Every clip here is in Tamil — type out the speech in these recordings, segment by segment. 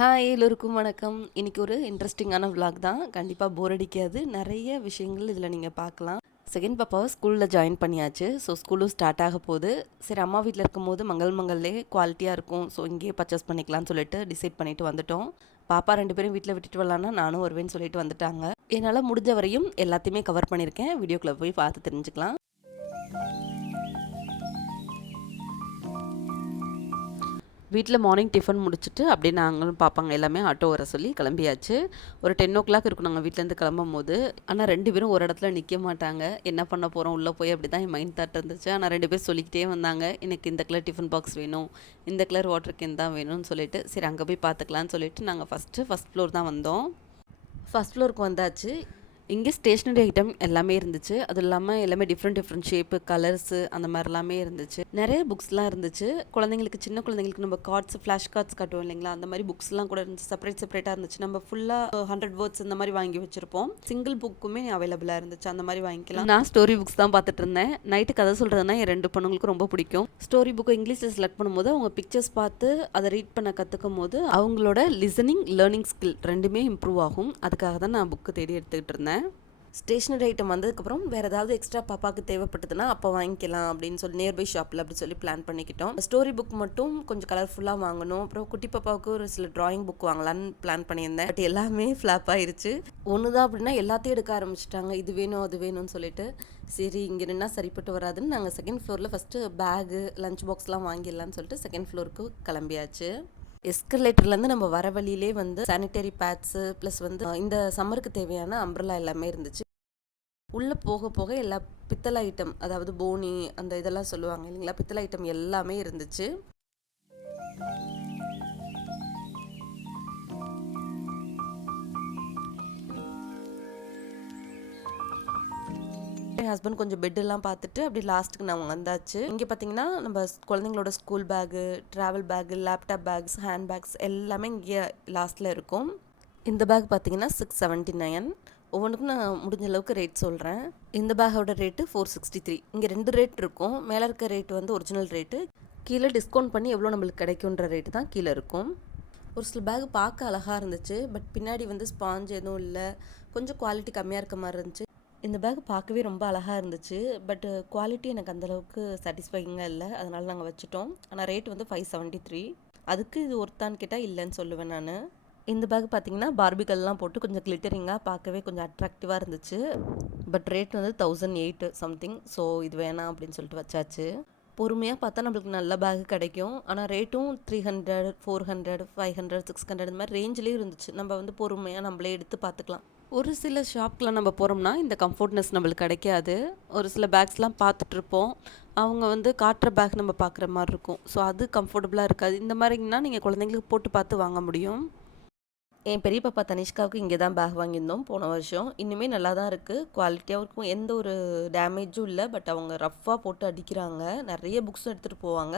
ஹாய் எல்லோருக்கும் வணக்கம். இன்னைக்கு ஒரு இன்ட்ரெஸ்டிங்கான விளாக் தான். கண்டிப்பாக போர் அடிக்காது. நிறைய விஷயங்கள் இதில் நீங்கள் பார்க்கலாம். செகண்ட் பாப்பாவை ஸ்கூலில் ஜாயின் பண்ணியாச்சு. ஸோ ஸ்கூலும் ஸ்டார்ட் ஆக போகுது. சரி அம்மா வீட்டில் இருக்கும்போது மங்கள் மங்கல்லே குவாலிட்டியாக இருக்கும். ஸோ இங்கேயே பர்ச்சேஸ் பண்ணிக்கலாம்னு சொல்லிட்டு டிசைட் பண்ணிட்டு வந்துட்டோம். பாப்பா ரெண்டு பேரும் வீட்டில் விட்டுட்டு வரலான்னா நானும் வருவேன்னு சொல்லிட்டு வந்துட்டாங்க. என்னால் முடிஞ்ச வரையும் எல்லாத்தையுமே கவர் பண்ணியிருக்கேன். வீடியோக்குள்ளே போய் பார்த்து தெரிஞ்சுக்கலாம். வீட்டில் மார்னிங் டிஃபன் முடிச்சுட்டு அப்படியே நாங்களும் பார்ப்பாங்க எல்லாமே ஆட்டோ வர சொல்லி கிளம்பியாச்சு. ஒரு டென் ஓ கிளாக் இருக்கும் நாங்கள் வீட்டிலேருந்து கிளம்பும் போது ஆனால் ரெண்டு பேரும் ஒரு இடத்துல நிற்க மாட்டாங்க. என்ன பண்ண போகிறோம் உள்ளே போய் அப்படி தான் என் மைண்ட் தாட் இருந்துச்சு. ஆனால் ரெண்டு பேர் சொல்லிக்கிட்டே வந்தாங்க. எனக்கு இந்த கலர் டிஃபன் பாக்ஸ் வேணும் இந்த கலர் வாட்டர் கேன் தான் வேணும்னு சொல்லிட்டு சரி அங்கே போய் பார்த்துக்கலான்னு சொல்லிட்டு நாங்கள் ஃபஸ்ட்டு ஃபஸ்ட் ஃப்ளோர் தான் வந்தோம். ஃபஸ்ட் ஃப்ளோருக்கு வந்தாச்சு. இங்கே ஸ்டேஷ்னரி ஐட்டம் எல்லாமே இருந்துச்சு. அது இல்லாமல் எல்லாமே டிஃப்ரெண்ட் டிஃப்ரெண்ட் ஷேப்பு கலர்ஸு அந்த மாதிரிலாமே இருந்துச்சு. நிறைய புக்ஸ்லாம் இருந்துச்சு. குழந்தைங்களுக்கு சின்ன குழந்தைங்களுக்கு நம்ம கார்ட்ஸ் ஃப்ளாஷ் கார்ட்ஸ் காட்டுவோம் இல்லைங்களா? அந்த மாதிரி புக்ஸ்லாம் கூட இருந்துச்சு. செப்பரேட் செப்பரேட்டாக இருந்துச்சு. நம்ம ஃபுல்லாக ஹண்ட்ரட் வேர்ட்ஸ் இந்த மாதிரி வாங்கி வச்சிருப்போம். சிங்கிள் புக்குமே அவைலபிளாக இருந்துச்சு. அந்த மாதிரி வாங்கிக்கலாம். நான் ஸ்டோரி புக்ஸ் தான் பார்த்துட்டு இருந்தேன். நைட்டு கதை சொல்கிறதுனா என் ரெண்டு பொண்ணுங்களுக்கு ரொம்ப பிடிக்கும். ஸ்டோரி புக்கை இங்கிலீஷில் செலக்ட் பண்ணும்போது அவங்க பிக்சர்ஸ் பார்த்து அதை ரீட் பண்ண கற்றுக்கும் போது அவங்களோட லிசனிங் லேர்னிங் ஸ்கில் ரெண்டுமே இம்ப்ரூவ் ஆகும். அதுக்காக தான் நான் புக்கு தேடி எடுத்துக்கிட்டு இருந்தேன். ஸ்டேஷ்னரி ஐட்டம் வந்ததுக்கப்புறம் வேறு ஏதாவது எக்ஸ்ட்ரா பாப்பாவுக்கு தேவைப்பட்டதுன்னா அப்போ வாங்கிக்கலாம் அப்படின்னு சொல்லி நியர்பை ஷாப்பில் அப்படி சொல்லி பிளான் பண்ணிக்கிட்டோம். ஸ்டோரி புக் மட்டும் கொஞ்சம் கலர்ஃபுல்லாக வாங்கணும். அப்புறம் குட்டி பாப்பாவுக்கு ஒரு சில டிராயிங் புக் வாங்கலான்னு பிளான் பண்ணியிருந்தேன். பட் எல்லாமே ஃப்ளாப் ஆயிருச்சு. ஒன்று தான் அப்படின்னா எல்லாத்தையும் எடுக்க ஆரம்பிச்சிட்டாங்க. இது வேணும் அது வேணும்னு சொல்லிட்டு சரி இங்கே நின்னா சரிப்பட்டு வராதுன்னு நாங்கள் second floor first bag lunch பாக்ஸ்லாம் வாங்கிடலான்னு சொல்லிட்டு செகண்ட் ஃப்ளோருக்கு கிளம்பியாச்சு. எஸ்கலேட்டர்லேருந்து நம்ம வர வழியிலே வந்து சானிட்டரி பேட்ஸு ப்ளஸ் வந்து இந்த சம்மருக்கு தேவையான அம்ப்ரலா எல்லாமே இருந்துச்சு. உள்ளே போக போக எல்லா பித்தளை ஐட்டம் அதாவது போனி அந்த இதெல்லாம் சொல்லுவாங்க இல்லைங்களா? பித்தளை ஐட்டம் எல்லாமே இருந்துச்சு. ஹஸ்பண்ட் கொஞ்சம் பெட்டெல்லாம் பார்த்துட்டு அப்படி லாஸ்ட்டுக்கு நான் வந்தாச்சு. இங்கே பார்த்தீங்கன்னா நம்ம குழந்தைங்களோட school bag travel bag laptop bags hand bags எல்லாமே இங்கே லாஸ்ட்டில் இருக்கும். இந்த பேக் பார்த்தீங்கன்னா சிக்ஸ் செவன்ட்டி நைன் ஒவ்வொன்றுக்கும் நான் முடிஞ்ச அளவுக்கு ரேட் சொல்கிறேன் இந்த பேக்கோட ரேட்டு ஃபோர் சிக்ஸ்டி த்ரீ இங்கே ரெண்டு ரேட் இருக்கும். மேலே இருக்க ரேட் வந்து ஒரிஜினல் ரேட்டு கீழே டிஸ்கவுண்ட் பண்ணி எவ்வளோ நம்மளுக்கு கிடைக்குன்ற ரேட்டு தான் கீழே இருக்கும். ஒரு சில பேக் பார்க்க அழகாக இருந்துச்சு. பட் பின்னாடி வந்து ஸ்பாஞ்ச் எதுவும் இல்லை. கொஞ்சம் குவாலிட்டி கம்மியாக இருக்க மாதிரி இருந்துச்சு. இந்த பேக் பார்க்கவே ரொம்ப அழகாக இருந்துச்சு. பட் குவாலிட்டி எனக்கு அந்தளவுக்கு சாட்டிஸ்ஃபைங்காக இல்லை. அதனால் நாங்கள் வச்சுட்டோம். ஆனால் ரேட் வந்து ஃபைவ் செவன்ட்டி த்ரீ அதுக்கு இது ஒருத்தான்னு கேட்டால் இல்லைன்னு சொல்லுவேன் நான். இந்த பேக் பார்த்தீங்கன்னா பார்பிகல்லாம் போட்டு கொஞ்சம் கிளிட்டரிங்காக பார்க்கவே கொஞ்சம் அட்ராக்டிவாக இருந்துச்சு. பட் ரேட் வந்து தௌசண்ட் எயிட் சம்திங் ஸோ இது வேணாம் அப்படின்னு சொல்லிட்டு வச்சாச்சு. பொறுமையாக பார்த்தா நம்மளுக்கு நல்ல பேக் கிடைக்கும். ஆனால் ரேட்டும் three hundred four hundred five hundred six hundred இந்த மாதிரி ரேஞ்சிலே இருந்துச்சு. நம்ம வந்து பொறுமையாக நம்மளே எடுத்து பார்த்துக்கலாம். ஒரு சில ஷாப்க்கெலாம் நம்ம போகிறோம்னா இந்த கம்ஃபர்ட்னஸ் நம்மளுக்கு கிடைக்காது. ஒரு சில பேக்ஸ்லாம் பார்த்துட்ருப்போம். அவங்க வந்து காட்டுற பேக் நம்ம பார்க்குற மாதிரி இருக்கும். ஸோ அது கம்ஃபர்டபுளாக இருக்காது. இந்த மாதிரிங்கன்னா நீங்கள் குழந்தைங்களுக்கு போட்டு பார்த்து வாங்க முடியும். என் பெரிய பாப்பா தனிஷ்காவுக்கு இங்கே தான் பேக் வாங்கியிருந்தோம் போன வருஷம். இன்னுமே நல்லா தான் இருக்குது குவாலிட்டியாகவும் இருக்கும். எந்த ஒரு டேமேஜும் இல்லை. பட் அவங்க ரஃப்பாக போட்டு அடிக்கிறாங்க. நிறைய புக்ஸும் எடுத்துகிட்டு போவாங்க.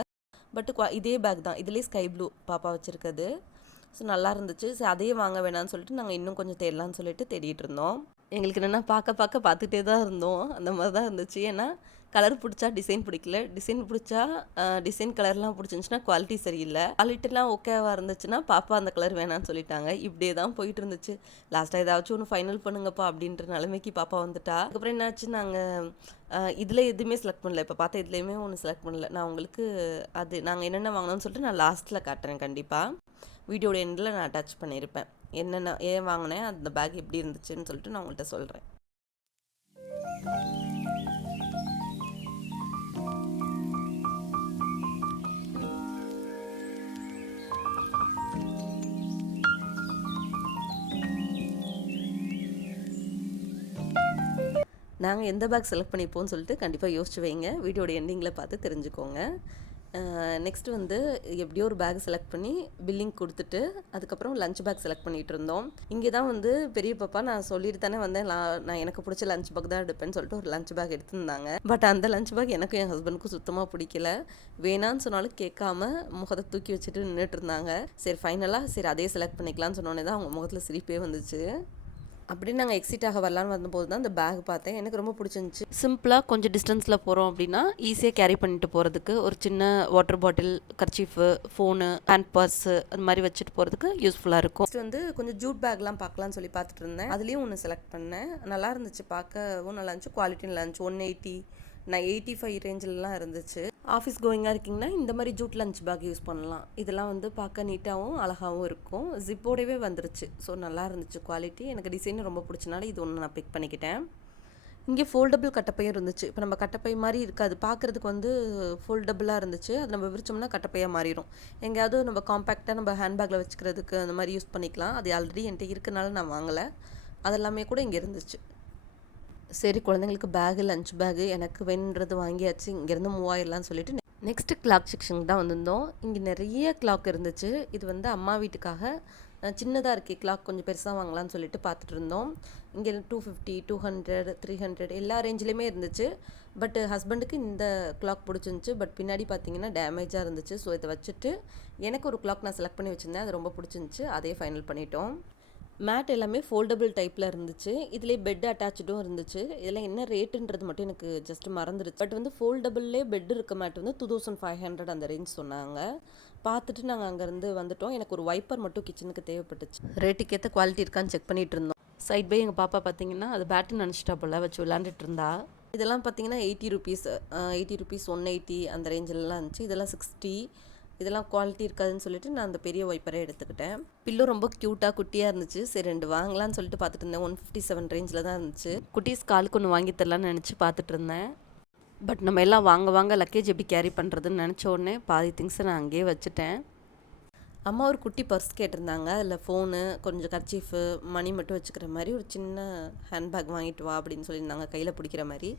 பட் இதே பேக் தான். இதுலேயே ஸ்கை ப்ளூ பாப்பா வச்சுருக்குது ஸோ நல்லா இருந்துச்சு ஸோ அதையே வாங்க வேணாம்னு சொல்லிட்டு நாங்கள் இன்னும் கொஞ்சம் தேடலாம்னு சொல்லிட்டு தேடிட்டு இருந்தோம். எங்களுக்கு என்னென்னா பார்க்க பார்க்க பார்த்துட்டே தான் இருந்தோம். அந்த மாதிரி தான் இருந்துச்சு. ஏன்னா கலர் பிடிச்சா டிசைன் பிடிக்கல. டிசைன் பிடிச்சா டிசைன் கலர்லாம் பிடிச்சிருந்துச்சுன்னா குவாலிட்டி சரியில்லை. குவாலிட்டிலாம் ஓகேவாக இருந்துச்சுன்னா பாப்பா அந்த கலர் வேணாம்னு சொல்லிட்டாங்க. இப்படியே தான் போயிட்டு இருந்துச்சு. லாஸ்ட்டாக ஏதாச்சும் ஒன்று ஃபைனல் பண்ணுங்கப்பா அப்படின்ற நிலைமைக்கு பாப்பா வந்துட்டா. அதுக்கப்புறம் என்னாச்சு நாங்கள் இதில் எதுவுமே செலக்ட் பண்ணல. இப்போ பார்த்தா இதுலேயுமே ஒன்று செலக்ட் பண்ணல. நான் உங்களுக்கு அது நாங்கள் என்னென்ன வாங்கினோம்னு சொல்லிட்டு நான் லாஸ்ட்டில் காட்டுறேன் கண்டிப்பாக வீடியோட எண்டில் நான் அட்டாச் பண்ணியிருப்பேன். என்னென்ன ஏன் வாங்கினேன் அந்த பேக் எப்படி இருந்துச்சுன்னு சொல்லிட்டு நான் உங்கள்கிட்ட சொல்கிறேன் நாங்கள் எந்த பேக் செலக்ட் பண்ணிப்போம்னு சொல்லிட்டு கண்டிப்பாக யோசிச்சு வைங்க. வீடியோட எண்டிங்கில் பார்த்து தெரிஞ்சுக்கோங்க. நெக்ஸ்ட் வந்து எப்படியோ ஒரு பேக் செலக்ட் பண்ணி பில்லிங் கொடுத்துட்டு அதுக்கப்புறம் லஞ்ச் பேக் செலக்ட் பண்ணிகிட்டு இருந்தோம். இங்கே தான் வந்து பெரிய பாப்பா நான் சொல்லிட்டு தானே வந்தேன். நான் எனக்கு பிடிச்ச லஞ்ச் பேக் தான் எடுப்பேன்னு சொல்லிட்டு ஒரு லஞ்ச் பேக் எடுத்திருந்தாங்க. பட் அந்த லஞ்ச் பேக் எனக்கும் என் ஹஸ்பண்டுக்கும் சுத்தமாக பிடிக்கல. வேணான்னு சொன்னாலும் கேட்காம முகத்தை தூக்கி வச்சுட்டு நின்றுட்டு இருந்தாங்க. சரி ஃபைனலாக சரி அதே செலக்ட் பண்ணிக்கலாம்னு சொன்னோன்னே தான் அவங்க முகத்தில் சிரிப்பே வந்துச்சு. அப்படி நாங்கள் எக்ஸிட் ஆக வரலான்னு வந்தபோது தான் இந்த பேக் பார்த்தேன். எனக்கு ரொம்ப பிடிச்சிருந்துச்சி. சிம்பிளாக கொஞ்சம் டிஸ்டன்ஸில் போகிறோம் அப்படின்னா ஈஸியாக கேரி பண்ணிட்டு போகிறதுக்கு ஒரு சின்ன water bottle kerchief phone hand purse அந்த மாதிரி வச்சுட்டு போகிறதுக்கு யூஸ்ஃபுல்லாக இருக்கும். Next வந்து கொஞ்சம் ஜூட் பேக்லாம் பார்க்கலாம்னு சொல்லி பார்த்துட்டு இருந்தேன். அதுலேயும் ஒன்று செலக்ட் பண்ணேன். நல்லா இருந்துச்சு பார்க்கவும் நல்லா இருந்துச்சு. குவாலிட்டி நல்லா இருந்துச்சு. ஒன் எயிட்டி நான் எயிட்டி ஃபைவ் ரேஞ்சிலலாம் இருந்துச்சு. ஆஃபீஸ் கோயிங்காக இருக்கீங்கன்னா இந்த மாதிரி ஜூட் லஞ்ச் பேக் யூஸ் பண்ணலாம். இதெல்லாம் வந்து பார்க்க நீட்டாகவும் அழகாகவும் இருக்கும். ஜிப்போடவே வந்துருச்சு. ஸோ நல்லா இருந்துச்சு குவாலிட்டி எனக்கு டிசைன் ரொம்ப பிடிச்சனால இது ஒன்று நான் பிக் பண்ணிக்கிட்டேன். இங்கே ஃபோல்டபுள் கட்டப்பையும் இருந்துச்சு. இப்போ நம்ம கட்டப்பை மாதிரி இருக்காது. பார்க்குறதுக்கு வந்து ஃபோல்டபுளாக இருந்துச்சு. அது நம்ம விரிச்சோம்னா கட்டப்பையாக மாறிடும் எங்கேயாவது நம்ம காம்பேக்டாக நம்ம ஹேண்ட்பேக்கில் வச்சுக்கிறதுக்கு அந்த மாதிரி யூஸ் பண்ணிக்கலாம். அது ஆல்ரெடி என்கிட்ட இருக்கனால நான் வாங்கலை. அதெல்லாமே கூட இங்கே இருந்துச்சு. சரி குழந்தைங்களுக்கு பேகு லஞ்ச் பேகு எனக்கு வேணுன்றது வாங்கியாச்சு இங்கேருந்து மூவ் ஆயிடலாம்னு சொல்லிட்டு நெக்ஸ்ட்டு கிளாக் செக்ஷனுக்கு தான் வந்திருந்தோம். இங்கே நிறைய கிளாக் இருந்துச்சு. இது வந்து அம்மா வீட்டுக்காக சின்னதாக இருக்கே கிளாக் கொஞ்சம் பெருசாக வாங்கலாம்னு சொல்லிட்டு பார்த்துட்டு இருந்தோம். இங்கே two fifty two hundred three hundred எல்லா ரேஞ்சிலையுமே இருந்துச்சு. பட் ஹஸ்பண்டுக்கு இந்த கிளாக் பிடிச்சிருந்துச்சு. பட் பின்னாடி பார்த்தீங்கன்னா டேமேஜாக இருந்துச்சு. ஸோ இதை வச்சுட்டு எனக்கு ஒரு கிளாக் நான் செலக்ட் பண்ணி வச்சுருந்தேன். அது ரொம்ப பிடிச்சிருந்துச்சு. அதே ஃபைனல் பண்ணிட்டோம். மேட் எல்லாமே ஃபோல்டபுள் டைப்பில் இருந்துச்சு. இதுலேயே பெட் அட்டாச்சுடும் இருந்துச்சு. இதெல்லாம் என்ன ரேட்டுன்றது மட்டும் எனக்கு ஜஸ்ட் மறந்துருச்சு. பட் வந்து ஃபோல்டபுள்லேயே பெட் இருக்க மேட் வந்து டூ தௌசண்ட் ஃபைவ் ஹண்ட்ரட் அந்த ரேஞ்ச் சொன்னாங்க. பார்த்துட்டு நாங்கள் அங்கேருந்து வந்துட்டோம். எனக்கு ஒரு வைப்பர் மட்டும் கிச்சனுக்கு தேவைப்பட்டுச்சு. ரேட்டுக்கு ஏற்ற குவாலிட்டி இருக்கான்னு செக் பண்ணிட்டு இருந்தோம். சைட் பை எங்கள் பாப்பா பார்த்தீங்கன்னா அது பேட்டு நினச்சிட்டா போல் வச்சு விளாண்டுட்டு இருந்தா. இதெல்லாம் பார்த்தீங்கன்னா eighty rupees eighty rupees one eighty அந்த ரேஞ்சிலலாம் இருந்துச்சு. இதெல்லாம் சிக்ஸ்டி இதெல்லாம் குவாலிட்டி இருக்காதுன்னு சொல்லிட்டு நான் அந்த பெரிய வைப்பரை எடுத்துக்கிட்டேன். பில்லு ரொம்ப க்யூட்டாக குட்டியாக இருந்துச்சு. சரி ரெண்டு வாங்கலாம்னு சொல்லிட்டு பார்த்துட்டு இருந்தேன். ஒன் ஃபிஃப்டி செவன் ரேஞ்சில் தான் இருந்துச்சு. குட்டீஸ் காலுக்கு ஒன்று வாங்கி தரலான்னு நினச்சி பார்த்துட்டு இருந்தேன். பட் நம்ம எல்லாம் வாங்க வாங்க லக்கேஜ் எப்படி கேரி பண்ணுறதுன்னு நினச்ச உடனே பாதி திங்ஸை நான் அங்கேயே வச்சுட்டேன். அம்மா ஒரு குட்டி பர்ஸ் கேட்டிருந்தாங்க. அதில் ஃபோனு கொஞ்சம் கர்ச்சீஃபு மணி மட்டும் வச்சுக்கிற மாதிரி ஒரு சின்ன ஹேண்ட்பேக் வாங்கிட்டு வா அப்படின்னு சொல்லியிருந்தாங்க. கையில் பிடிக்கிற மாதிரி.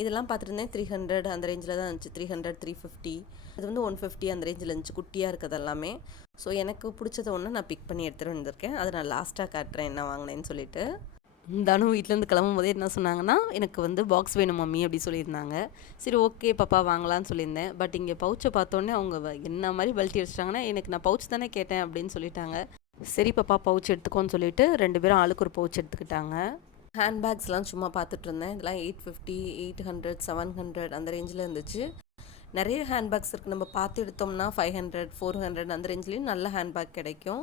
இதெல்லாம் பார்த்துருந்தேன். த்ரீ ஹண்ட்ரட் அந்த ரேஞ்சில் தான் இருந்துச்சு. த்ரீ ஹண்ட்ரட் த்ரீ ஃபிஃப்டி அது வந்து ஒன் ஃபிஃப்டி அந்த ரேஞ்சில் இருந்துச்சு. குட்டியாக இருக்குது எல்லாமே. ஸோ எனக்கு பிடிச்சத ஒன்று நான் பிக் பண்ணி எடுத்துகிட்டு வந்திருக்கேன். அதை நான் லாஸ்ட்டாக காட்டுறேன் என்ன வாங்கினேன்னு சொல்லிட்டு. தனு வீட்டிலேருந்து கிளம்பும் போதே என்ன சொன்னாங்கன்னா எனக்கு வந்து பாக்ஸ் வேணும் மம்மி அப்படி சொல்லியிருந்தாங்க. சரி ஓகே பாப்பா வாங்கலாம்னு சொல்லியிருந்தேன். பட் இங்கே பவுச்சை பார்த்தோன்னே அவங்க என்ன மாதிரி பல்ட்டி அடிச்சிட்டாங்கன்னா எனக்கு நான் பவுச் தானே கேட்டேன் அப்படின்னு சொல்லிட்டாங்க. சரி பாப்பா பவுச் எடுத்துக்கோன்னு சொல்லிட்டு ரெண்டு பேரும் ஆளுக்கு ஒரு பவுச் எடுத்துக்கிட்டாங்க. ஹேண்ட்பேக்ஸ்லாம் சும்மா பார்த்துட்டு இருந்தேன் இதெல்லாம் eight fifty eight hundred seven hundred அந்த ரேஞ்சில் இருந்துச்சு. நிறைய ஹேண்ட்பேக்ஸ் இருக்குது நம்ம பார்த்து எடுத்தோம்னா ஃபைவ் ஹண்ட்ரட் ஃபோர் ஹண்ட்ரட் அந்த ரேஞ்ச்லேயும் நல்ல ஹேண்ட்பேக் கிடைக்கும்.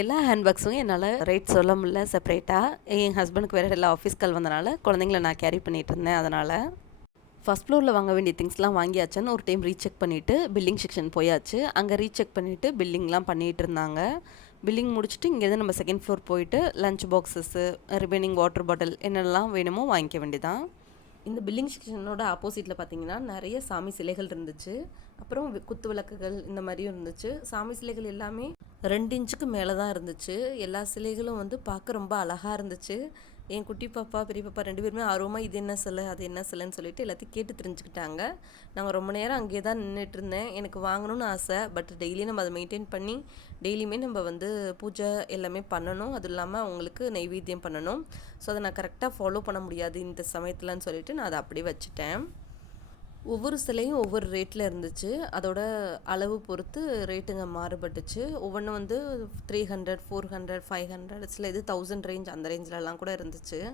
எல்லா ஹேண்ட்பேக்ஸும் என்னால் ரேட் சொல்ல முடியல செப்பரேட்டாக என் ஹஸ்பண்டுக்கு வேறு எல்லா ஆஃபீஸ் கால் வந்தனால குழந்தைங்கள நான் கேரி பண்ணிகிட்டு இருந்தேன் அதனால். ஃபஸ்ட் ஃப்ளோரில் வாங்க வேண்டிய திங்ஸ்லாம் வாங்கியாச்சுன்னு ஒரு டைம் ரீசெக் பண்ணிவிட்டு பில்லிங் செக்ஷன் போயாச்சு. அங்கே ரீசெக் பண்ணிவிட்டு பில்லிங்லாம் பண்ணிகிட்டு இருந்தாங்க. பில்லிங் முடிச்சுட்டு இங்கேருந்து நம்ம செகண்ட் ஃப்ளோர் போயிட்டு lunch boxes remaining water bottle என்னெல்லாம் வேணுமோ வாங்கிக்க வேண்டியதான் இந்த பில்லிங் செக்ஷனோட ஆப்போசிட்டில் பார்த்தீங்கன்னா நிறைய சாமி சிலைகள் இருந்துச்சு. அப்புறம் குத்து விளக்குகள் இந்த மாதிரியும் இருந்துச்சு. சாமி சிலைகள் எல்லாமே ரெண்டு இன்ச்சுக்கு மேலே தான் இருந்துச்சு. எல்லா சிலைகளும் வந்து பார்க்க ரொம்ப அழகாக இருந்துச்சு. என் குட்டி பாப்பா பெரிய பாப்பா ரெண்டு பேருமே ஆர்வமாக இது என்ன சிலை அது என்ன சிலைன்னு சொல்லிட்டு எல்லாத்தையும் கேட்டு தெரிஞ்சுக்கிட்டாங்க. நாங்கள் ரொம்ப நேரம் அங்கேயே தான் நின்றுட்டு இருந்தேன். எனக்கு வாங்கணும்னு ஆசை. பட் டெய்லி நம்ம அதை மெயின்டைன் பண்ணி டெய்லியுமே நம்ம வந்து பூஜை எல்லாமே பண்ணணும். அது இல்லாமல் அவங்களுக்கு நைவேத்தியம் பண்ணணும். ஸோ அதை நான் கரெக்டாக ஃபாலோ பண்ண முடியாது இந்த சமயத்தில்னு சொல்லிட்டு நான் அதை அப்படியே வச்சுட்டேன். ஒவ்வொரு சிலையும் ஒவ்வொரு ரேட்டில் இருந்துச்சு. அதோட அளவு பொறுத்து ரேட்டுங்க மாறுபட்டுச்சு. ஒவ்வொன்றும் வந்து three hundred four hundred five hundred சில இது தௌசண்ட் ரேஞ்ச் அந்த ரேஞ்சிலலாம் கூட இருந்துச்சு.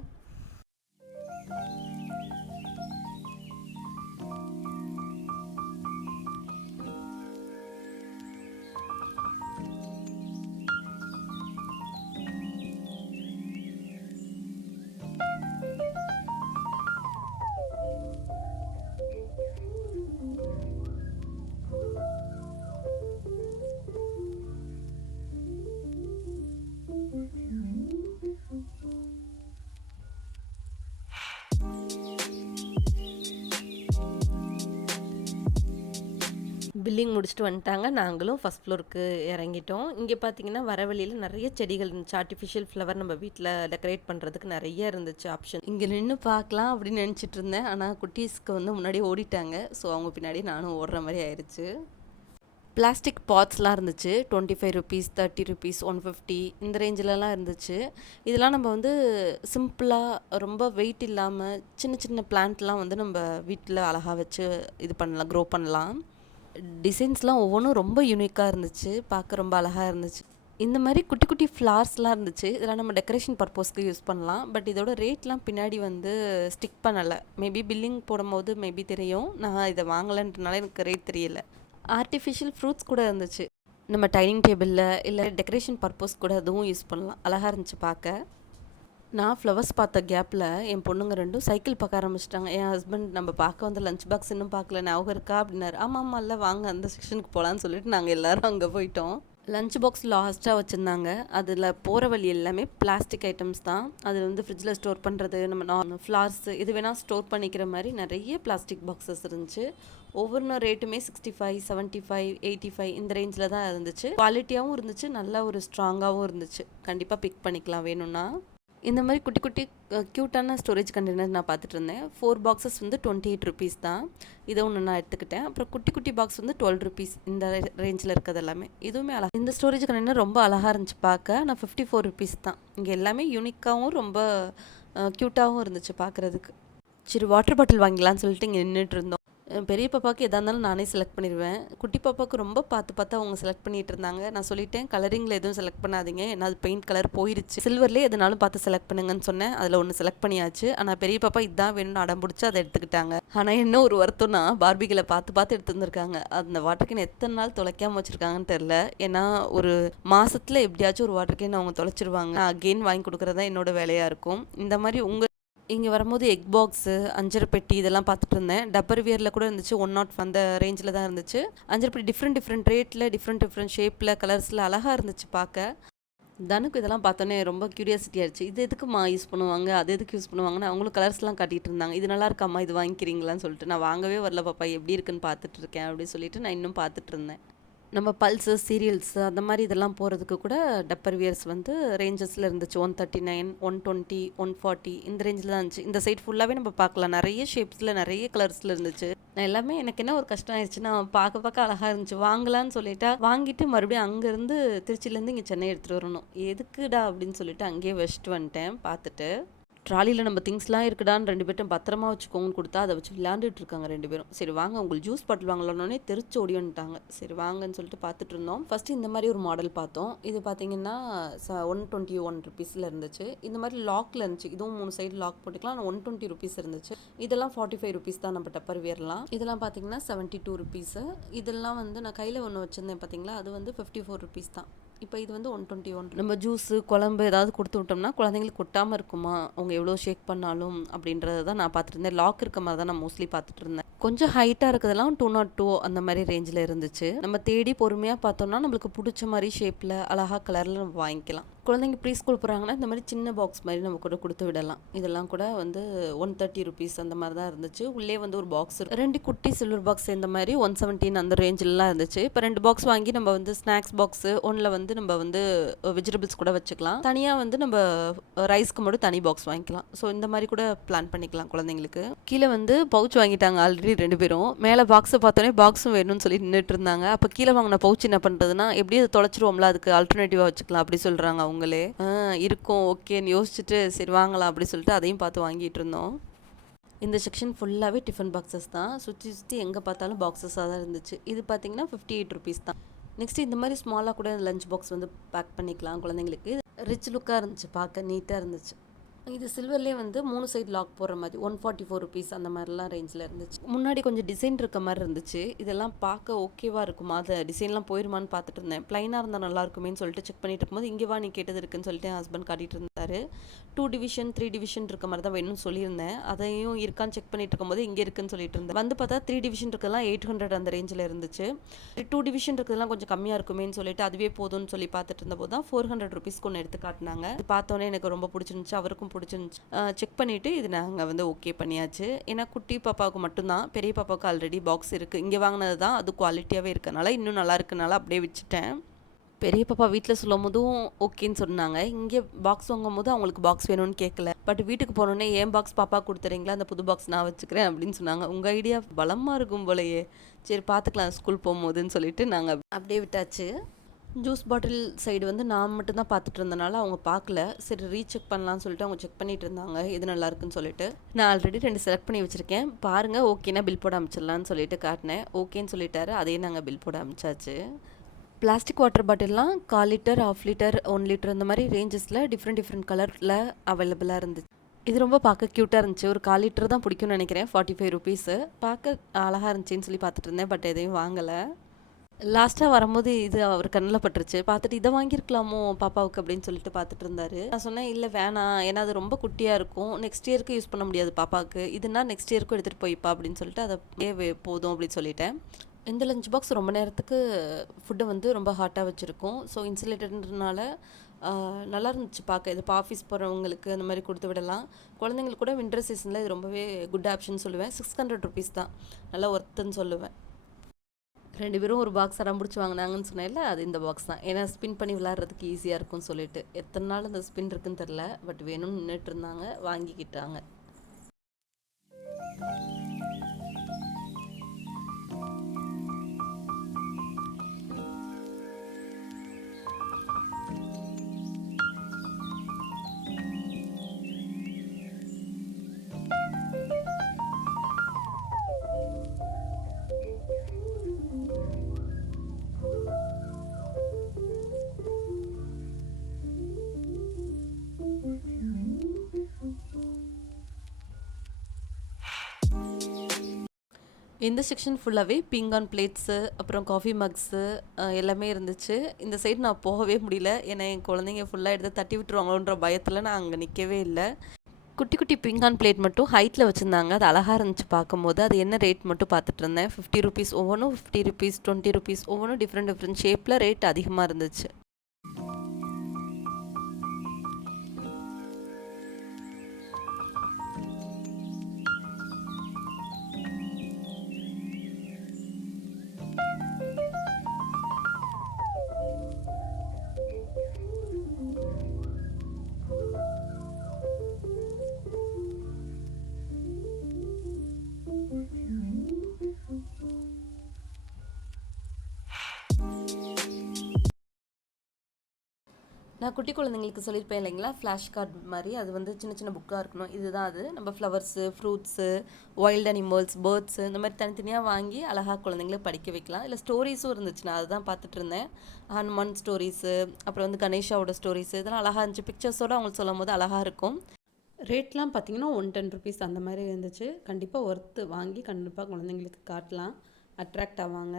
பில்லிங் முடிச்சுட்டு வந்துட்டாங்க. நாங்களும் ஃபஸ்ட் ஃப்ளோருக்கு இறங்கிட்டோம். இங்கே பார்த்தீங்கன்னா வர வழியில் நிறைய செடிகள் இருந்துச்சு ஆர்டிஃபிஷியல் ஃப்ளவர் நம்ம வீட்டில் டெக்கரேட் பண்ணுறதுக்கு நிறைய இருந்துச்சு ஆப்ஷன் இங்கே நின்று பார்க்கலாம் அப்படின்னு நினச்சிட்டு இருந்தேன். ஆனால் குட்டீஸ்க்கு வந்து முன்னாடி ஓடிட்டாங்க. ஸோ அவங்க பின்னாடி நானும் ஓடுற மாதிரி ஆயிடுச்சு பிளாஸ்டிக் பாட்ஸ்லாம் இருந்துச்சு. Twenty five rupees thirty rupees one fifty இந்த ரேஞ்சிலலாம் இருந்துச்சு. இதெல்லாம் நம்ம வந்து சிம்பிளாக ரொம்ப வெயிட் இல்லாமல் சின்ன சின்ன பிளான்ட்லாம் வந்து நம்ம வீட்டில் அழகாக வச்சு இது பண்ணலாம் க்ரோ பண்ணலாம். டிசைன்ஸ்லாம் ஒவ்வொன்றும் ரொம்ப யூனிக்காக இருந்துச்சு. பார்க்க ரொம்ப அழகாக இருந்துச்சு. இந்த மாதிரி குட்டி குட்டி ஃப்ளார்ஸ்லாம் இருந்துச்சு. இதெல்லாம் நம்ம டெக்கரேஷன் பர்பஸ்க்கு யூஸ் பண்ணலாம். பட் இதோட ரேட்லாம் பின்னாடி வந்து ஸ்டிக் பண்ணலை. மேபி பில்லிங் போடும்போது மேபி தெரியும். நான் இதை வாங்கலைன்றனால எனக்கு ரேட் தெரியல. ஆர்டிஃபிஷியல் ஃப்ரூட்ஸ் கூட இருந்துச்சு. நம்ம டைனிங் டேபிளில் இல்லை டெக்கரேஷன் பர்பஸ் கூட அதுவும் யூஸ் பண்ணலாம். அழகாக இருந்துச்சு பார்க்க. நான் ஃப்ளவர்ஸ் பார்த்த கேப்பில் என் பொண்ணுங்க ரெண்டும் சைக்கிள் பார்க்க ஆரம்பிச்சிட்டாங்க. என் ஹஸ்பண்ட் நம்ம பார்க்க வந்த லஞ்ச் பாக்ஸ் இன்னும் பார்க்கல ஞாபகம் இருக்கா? அப்படின்னாரு. ஆமாம் ஆமாம் இல்லை வாங்க அந்த செக்ஷனுக்கு போகலான்னு சொல்லிட்டு நாங்கள் எல்லாரும் அங்கே போயிட்டோம். லஞ்ச் பாக்ஸ் லாஸ்ட்டாக வச்சுருந்தாங்க. அதில் போகிற வழி எல்லாமே பிளாஸ்டிக் ஐட்டம்ஸ் தான். அதில் வந்து ஃப்ரிட்ஜில் ஸ்டோர் பண்ணுறது நம்ம நார்மல் ஃப்ளார்ஸ் இது வேணால் ஸ்டோர் பண்ணிக்கிற மாதிரி நிறைய பிளாஸ்டிக் பாக்ஸஸ் இருந்துச்சு. ஒவ்வொரு ரேட்டுமே sixty five seventy five eighty five இந்த ரேஞ்சில் தான் இருந்துச்சு. குவாலிட்டியாகவும் இருந்துச்சு நல்லா ஒரு ஸ்ட்ராங்காகவும் இருந்துச்சு. கண்டிப்பாக பிக் பண்ணிக்கலாம் வேணும்னா. இந்த மாதிரி குட்டி குட்டி க்யூட்டான ஸ்டோரேஜ் கண்டெய்னர் நான் பார்த்துட்டு இருந்தேன் ஃபோர் பாக்ஸஸ் வந்து டுவெண்ட்டி எயிட் ருபீஸ் தான். இதை ஒன்று நான் எடுத்துக்கிட்டேன். அப்புறம் குட்டி குட்டி பாக்ஸ் வந்து டுவெல் ருபீஸ் இந்த ரேஞ்சில் இருக்கிறது எல்லாமே. இதுவுமே அழகா இந்த ஸ்டோரேஜ் கண்டெய்னர் ரொம்ப அழகாக இருந்துச்சு பார்க்க. நான் ஃபிஃப்டி ஃபோர் ருபீஸ் தான். இங்கே எல்லாமே யூனிக்காகவும் ரொம்ப க்யூட்டாகவும் இருந்துச்சு பார்க்குறதுக்கு. சரி வாட்டர் பாட்டில் வாங்கிக்கலாம்னு சொல்லிட்டு இங்கே நின்றுட்டு இருந்தோம் பெரிய பாப்பாவுக்கு எதாக இருந்தாலும் நானே செலக்ட் பண்ணிடுவேன் குட்டி பாப்பாவுக்கு ரொம்ப பார்த்து பார்த்து அவங்க செலக்ட் பண்ணிட்டு இருந்தாங்க. நான் சொல்லிட்டேன் கலரிங்கில் எதுவும் செலக்ட் பண்ணாதீங்க. ஏன்னா அது பெயிண்ட் கலர் போயிருச்சு. சில்வர்லேயே எதுனாலும் பார்த்து செலக்ட் பண்ணுங்கன்னு சொன்னேன். அதில் ஒன்று செலக்ட் பண்ணியாச்சு. ஆனால் பெரிய பாப்பா இதான் வேணும்னு அடம் பிடிச்சி அதை எடுத்துக்கிட்டாங்க. ஆனால் என்ன ஒரு வருத்தம்னா பார்பிகளை பார்த்து பார்த்து எடுத்து வந்திருக்காங்க. அந்த வாட்டர் கேன் எத்தனை நாள் தொலைக்காமல் வச்சிருக்காங்கன்னு தெரில ஏன்னா ஒரு மாதத்தில் எப்படியாச்சும் ஒரு வாட்டர் கேன் அவங்க தொலைச்சிருவாங்க. அகெயின் வாங்கி கொடுக்குறது என்னோட வேலையாக இருக்கும். இந்த மாதிரி உங்கள் இங்கே வரும்போது எக் பாக்ஸு அஞ்சரை பெட்டி இதெல்லாம் பார்த்துட்டு இருந்தேன் டப்பர் வியரில் கூட இருந்துச்சு ஒன் நாட் அந்த ரேஞ்சில் தான் இருந்துச்சு. அஞ்சரை பெட்டி டிஃப்ரெண்ட் டிஃப்ரெண்ட் ரேட்டில் டிஃப்ரெண்ட் டிஃப்ரெண்ட் ஷேப்பில் கலர்ஸில் அழகாக இருந்துச்சு பார்க்க. தனுக்கு இதெல்லாம் பார்த்தோன்னே ரொம்ப க்யூரியாசிட்டி ஆயிடுச்சு. இது எதுக்குமா யூஸ் பண்ணுவாங்க? அது எதுக்கு யூஸ் பண்ணுவாங்கன்னு அவங்களும் கலர்ஸ்லாம் காட்டிகிட்டு இருந்தாங்க. இது நல்லா இருக்காம்மா? இது வாங்கிக்கிறீங்களான்னு சொல்லிட்டு. நான் வாங்கவே வரல பாப்பா. எப்படி இருக்குன்னு பார்த்துட்டு இருக்கேன் அப்படின்னு சொல்லிட்டு நான் இன்னும் பார்த்துட்டு இருந்தேன் நம்ம பல்ஸு சீரியல்ஸ் அந்த மாதிரி இதெல்லாம் போகிறதுக்கு கூட டப்பர் வியர்ஸ் வந்து ரேஞ்சஸில் இருந்துச்சு. One thirty nine one twenty one forty இந்த ரேஞ்சில் தான் இருந்துச்சு. இந்த சைட் ஃபுல்லாகவே நம்ம பார்க்கலாம். நிறைய ஷேப்ஸில் நிறைய கலர்ஸில் இருந்துச்சு. நான் எல்லாமே எனக்கு என்ன ஒரு கஷ்டம் ஆயிடுச்சுன்னா பார்க்க பார்க்க அழகாக இருந்துச்சு. வாங்கலான்னு சொல்லிட்டா வாங்கிட்டு மறுபடியும் அங்கேருந்து திருச்சியிலேருந்து இங்கே சென்னை எடுத்துகிட்டு வரணும். எதுக்குடா அப்படின்னு சொல்லிட்டு அங்கேயே வச்சுட்டு வந்துட்டேன் பார்த்துட்டு. ட்ராலியில் நம்ம திங்ஸ்லாம் இருக்குடான்னு ரெண்டு பேர்ட்டும் பத்திரமா வச்சுக்கோங்கன்னு கொடுத்தா அதை வச்சு விளையாண்டுட்டு இருக்காங்க ரெண்டு பேரும். சரி வாங்க உங்களுக்கு ஜூஸ் பாட்டில் வாங்கலான்னே தெரிச்சு ஓடியோன்ட்டாங்க சரி வாங்கன்னு சொல்லிட்டு பார்த்துட்டு இருந்தோம். ஃபஸ்ட்டு இந்த மாதிரி ஒரு மாடல் பார்த்தோம். இது பார்த்தீங்கன்னா ஒன் டுவெண்ட்டி ஒன் ருபீஸில் இருந்துச்சு. இந்த மாதிரி லாக்ல இருந்துச்சு. இதுவும் மூணு சைடு லாக் போட்டுக்கலாம். ஒன் டுவெண்ட்டி ருபீஸ் இருந்துச்சு. இதெல்லாம் ஃபார்ட்டி ஃபைவ் ருபீஸ் தான் நம்ம டப்பர் வேர்லாம் இதெல்லாம் பார்த்தீங்கன்னா செவன்ட்டி டூ ருபீஸு இதெல்லாம் வந்து நான் கையில் ஒன்று வச்சுருந்தேன் பார்த்தீங்களா? அது வந்து ஃபிஃப்டி ஃபோர் ருபீஸ் தான். இப்போ இது வந்து ஒன் டுவெண்ட்டி ஒன் நம்ம ஜூஸு குழம்பு ஏதாவது கொடுத்து விட்டோம்னா குழந்தைங்களுக்கு கொட்டாமல் இருக்குமா? அவங்க எவ்வளோ ஷேக் பண்ணாலும் அப்படின்றத தான் நான் பார்த்துட்டு இருந்தேன். லாக் இருக்க மாதிரி தான் நான் மோஸ்ட்லி பார்த்துட்டு இருந்தேன். கொஞ்சம் ஹைட்டாக இருக்கிறதெல்லாம் டூ நாட் டூ அந்த மாதிரி ரேஞ்சில் இருந்துச்சு. நம்ம தேடி பொறுமையாக பார்த்தோம்னா நம்மளுக்கு பிடிச்ச மாதிரி ஷேப்பில் அழகா கலரில் நம்ம வாங்கிக்கலாம். குழந்தைங்க ப்ரீ ஸ்கூல் போகிறாங்கன்னா இந்த மாதிரி சின்ன பாக்ஸ் மாதிரி நம்ம கூட கொடுத்து விடலாம். இதெல்லாம் கூட வந்து ஒன் தேர்ட்டி ருபீஸ் அந்த மாதிரி தான் இருந்துச்சு. உள்ளே வந்து ஒரு பாக்ஸ் ரெண்டு குட்டி சில்வர் பாக்ஸ் இந்த மாதிரி ஒன் செவன்டீன் அந்த ரேஞ்சிலலாம் இருந்துச்சு. இப்போ ரெண்டு பாக்ஸ் வாங்கி நம்ம வந்து ஸ்நாக்ஸ் பாக்ஸ் ஒன்றில் வந்து நம்ம வந்து வெஜிடபிள்ஸ் கூட வச்சுக்கலாம். தனியாக வந்து நம்ம ரைஸ்க்கு மட்டும் தனி பாக்ஸ் வாங்கிக்கலாம். ஸோ இந்த மாதிரி கூட பிளான் பண்ணிக்கலாம் குழந்தைங்களுக்கு. கீழே வந்து பவுச் வாங்கிட்டாங்க ஆல்ரெடி ரெண்டு பேரும். மேலே பாக்ஸை பார்த்தோன்னே பாக்ஸும் வேணும்னு சொல்லி நின்றுட்டு இருந்தாங்க. அப்போ கீழே வாங்கின பவுச் என்ன பண்ணுறதுன்னா எப்படி அதை தொலைச்சிருவோம்ல அதுக்கு ஆல்டர்னேட்டிவாக வச்சுக்கலாம் அப்படி சொல்கிறாங்க அவங்க. அவங்களே இருக்கும் ஓகேன்னு யோசிச்சுட்டு சரி வாங்கலாம் அப்படி சொல்லிட்டு அதையும் பார்த்து வாங்கிட்டு இருந்தோம். இந்த செக்ஷன் ஃபுல்லாகவே டிஃபன் பாக்ஸஸ் தான். சுற்றி சுற்றி எங்கே பார்த்தாலும் பாக்ஸஸாக தான் இருந்துச்சு. இது பார்த்தீங்கன்னா ஃபிஃப்டி எயிட் ருபீஸ் தான். நெக்ஸ்ட் இந்த மாதிரி ஸ்மாலாக கூட லஞ்ச் பாக்ஸ் வந்து பேக் பண்ணிக்கலாம் குழந்தைங்களுக்கு. ரிச் லுக்காக இருந்துச்சு பார்க்க நீட்டாக இருந்துச்சு. இது சில்வர்லேயே வந்து மூணு சைடு லாக் போடுற மாதிரி ஒன் ஃபார்ட்டி ஃபோர் ருபீஸ் அந்த மாதிரிலாம் ரேஞ்சில் இருந்துச்சு. முன்னாடி கொஞ்சம் டிசைன் இருக்க மாதிரி இருந்துச்சு. இதெல்லாம் பார்க்க ஓகேவாக இருக்குமா? அது டிசைன்லாம் போயிருமான்னு பார்த்துட்டு இருந்தேன். ப்ளைனாக இருந்தால் நல்லா இருக்குமேன்னு சொல்லிட்டு செக் பண்ணிட்டு இருக்கும்போது இங்கே வா நீ கேட்டது இருக்குன்னு சொல்லிட்டு என் ஹஸ்பண்ட் காட்டிட்டு இருந்தார். டூ டிவிஷன் த்ரீ டிவிஷன் இருக்க மாதிரி தான் வேணும்னு சொல்லியிருந்தேன். அதையும் இருக்கான்னு செக் பண்ணிட்டு இருக்கும்போது இங்கே இருக்குன்னு சொல்லிட்டு இருந்தேன். வந்து பார்த்தா த்ரீ டிவிஷன் இருக்கலாம் எயிட் ஹண்ட்ரட் அந்த ரேஞ்சில் இருந்துச்சு. டூ டிவிஷன் இருக்கிறதுலாம் கொஞ்சம் கம்மியாக இருக்குமேன்னு சொல்லிட்டு அதுவே போதும்னு சொல்லி பார்த்துட்டு இருந்தபோது தான் ஃபோர் ஹண்ட்ரட் ருபீஸ்க்கு ஒன்று எடுத்து காட்டினாங்க. பார்த்தோன்னே எனக்கு ரொம்ப பிடிச்சிருந்துச்சு. அவருக்கும் பிடிச்சிருந்துச்சு. செக் பண்ணிவிட்டு இது நாங்கள் வந்து ஓகே பண்ணியாச்சு. ஏன்னா குட்டி பாப்பாவுக்கு மட்டும்தான் பெரிய பாப்பாவுக்கு ஆல்ரெடி பாக்ஸ் இருக்குது இங்கே வாங்கினது தான் அது குவாலிட்டியாகவே இருக்கனால இன்னும் நல்லா இருக்கனால அப்படியே வச்சுட்டேன் பெரிய பாப்பா வீட்டில் சொல்லும் போதும் ஓகேன்னு சொன்னாங்க. இங்கே பாக்ஸ் வாங்கும் போது அவங்களுக்கு பாக்ஸ் வேணும்னு கேட்கல பட் வீட்டுக்கு போனோடனே ஏன் பாக்ஸ் பாப்பா கொடுத்துறீங்களா? அந்த புது பாக்ஸ் நான் வச்சுக்கிறேன் அப்படின்னு சொன்னாங்க. உங்கள் ஐடியா பலமாக இருக்கும் போலயே. சரி பார்த்துக்கலாம் ஸ்கூல் போகும்போதுன்னு சொல்லிட்டு நாங்கள் அப்படியே விட்டாச்சு. ஜூஸ் பாட்டில் சைடு வந்து நான் மட்டும்தான் பார்த்துட்டு இருந்தனால அவங்க பார்க்கல. சரி ரீசெக் பண்ணலாம்னு சொல்லிட்டு அவங்க செக் பண்ணிட்டு இருந்தாங்க. எது நல்லா இருக்குன்னு சொல்லிட்டு. நான் ஆல்ரெடி ரெண்டு செலக்ட் பண்ணி வச்சுருக்கேன். பாருங்கள் ஓகேனா பில் போட அமைச்சிடலான்னு சொல்லிட்டு காட்டினேன். ஓகேன்னு சொல்லிட்டாரு. அதையும் நாங்கள் பில் போட அமைச்சாச்சு. பிளாஸ்டிக் வாட்டர் பாட்டில்லாம் கால் litre half litre one litre இந்த மாதிரி ரேஞ்சஸில் டிஃப்ரெண்ட் டிஃப்ரெண்ட் கலரில் அவைலபிளாக இருந்துச்சு. இது ரொம்ப பார்க்க க்யூட்டாக இருந்துச்சு. ஒரு கால் லிட்டர் தான் பிடிக்கும்னு நினைக்கிறேன். ஃபார்ட்டி ஃபைவ் ருபீஸு பார்க்க அழகாக இருந்துச்சுன்னு சொல்லி பார்த்துட்டு இருந்தேன். பட் எதையும் வாங்கலை. லாஸ்ட்டாக வரும்போது இது அவர் கண்ணில் பட்டுருச்சு. பார்த்துட்டு இதை வாங்கியிருக்கலாமோ பாப்பாவுக்கு? அப்படின்னு சொல்லிட்டு பார்த்துட்டு இருந்தாரு. நான் சொன்னேன் இல்லை வேணாம். ஏன்னா அது ரொம்ப குட்டியாக இருக்கும். நெக்ஸ்ட் இயருக்கு யூஸ் பண்ண முடியாது பாப்பாவுக்கு. இதுனா நெக்ஸ்ட் இயருக்கும் எடுத்துகிட்டு போய்ப்பா அப்படின்னு சொல்லிட்டு அதை அப்படியே போதும் அப்படின்னு சொல்லிட்டேன். இந்த லஞ்ச் பாக்ஸ் ரொம்ப நேரத்துக்கு ஃபுட்டை வந்து ரொம்ப ஹாட்டாக வச்சுருக்கோம். ஸோ இன்சுலேட்டட்னால நல்லா இருந்துச்சு பார்க்க. இது இப்போ ஆஃபீஸ் போகிறவங்களுக்கு அந்த மாதிரி கொடுத்து விடலாம். குழந்தைங்களுக்கு கூட வின்டர் சீசனில் இது ரொம்பவே குட் ஆப்ஷன் சொல்லுவேன். சிக்ஸ் ஹண்ட்ரட் ருபீஸ் தான். நல்லா ஒர்த்துன்னு சொல்லுவேன். ரெண்டு பேரும் ஒரு பாக்ஸ் அடம் பிடிச்சி வாங்கினாங்கன்னு சொன்னேன்ல அது இந்த பாக்ஸ் தான். ஏன்னா ஸ்பின் பண்ணி விளாட்றதுக்கு ஈஸியாக இருக்கும்னு சொல்லிட்டு. எத்தனை நாள் இந்த ஸ்பின் இருக்குன்னு தெரில பட் வேணும்னு நின்றுட்டு இருந்தாங்க வாங்கிக்கிட்டாங்க. இந்த செக்ஷன் ஃபுல்லாகவே பிங்கான் பிளேட்ஸு அப்புறம் காஃபி மக்ஸு எல்லாமே இருந்துச்சு. இந்த சைடு நான் போகவே முடியல. ஏன்னா என் குழந்தைங்க ஃபுல்லாக எடுத்து தட்டி விட்டுருவாங்களோன்ற பயத்தில் நான் அங்கே நிற்கவே இல்லை. குட்டி குட்டி பிங்கான் பிளேட் மட்டும் ஹைட்டில் வச்சுருந்தாங்க. அது அழகாக இருந்துச்சு பார்க்கும்போது. அது என்ன ரேட் மட்டும் பார்த்துட்டு இருந்தேன். ஃபிஃப்டி ருபீஸ் ஒவ்வொன்றும் ஃபிஃப்டி ருபீஸ் டுவெண்ட்டி ருபீஸ் ஒவ்வொன்றும் டிஃப்ரெண்ட் டிஃப்ரெண்ட் ஷேப்பில் ரேட் அதிகமாக இருந்துச்சு. குட்டி குழந்தைங்களுக்கு சொல்லியிருப்பேன் இல்லைங்களா? ஃப்ளாஷ் கார்டு மாதிரி. அது வந்து சின்ன சின்ன புக்காக இருக்கணும். இதுதான் அது. நம்ம flowers fruits wild animals birds இந்த மாதிரி தனித்தனியாக வாங்கி அழகாக குழந்தைங்களுக்கு படிக்க வைக்கலாம். இல்லை ஸ்டோரிஸும் இருந்துச்சு நான் அதுதான் பார்த்துட்டு இருந்தேன். ஹனுமான் ஸ்டோரிஸு அப்புறம் வந்து கணேஷாவோட ஸ்டோரிஸ் இதெல்லாம் அழகாக இருந்துச்சு. பிக்சர்ஸோட அவங்களுக்கு சொல்லும் போது அழகாக இருக்கும். ரேட்லாம் பார்த்தீங்கன்னா ஒன் டென் ருபீஸ் அந்த மாதிரி இருந்துச்சு. கண்டிப்பாக ஒர்த்து வாங்கி கண்டிப்பாக குழந்தைங்களுக்கு காட்டலாம். அட்ராக்ட் ஆவாங்க.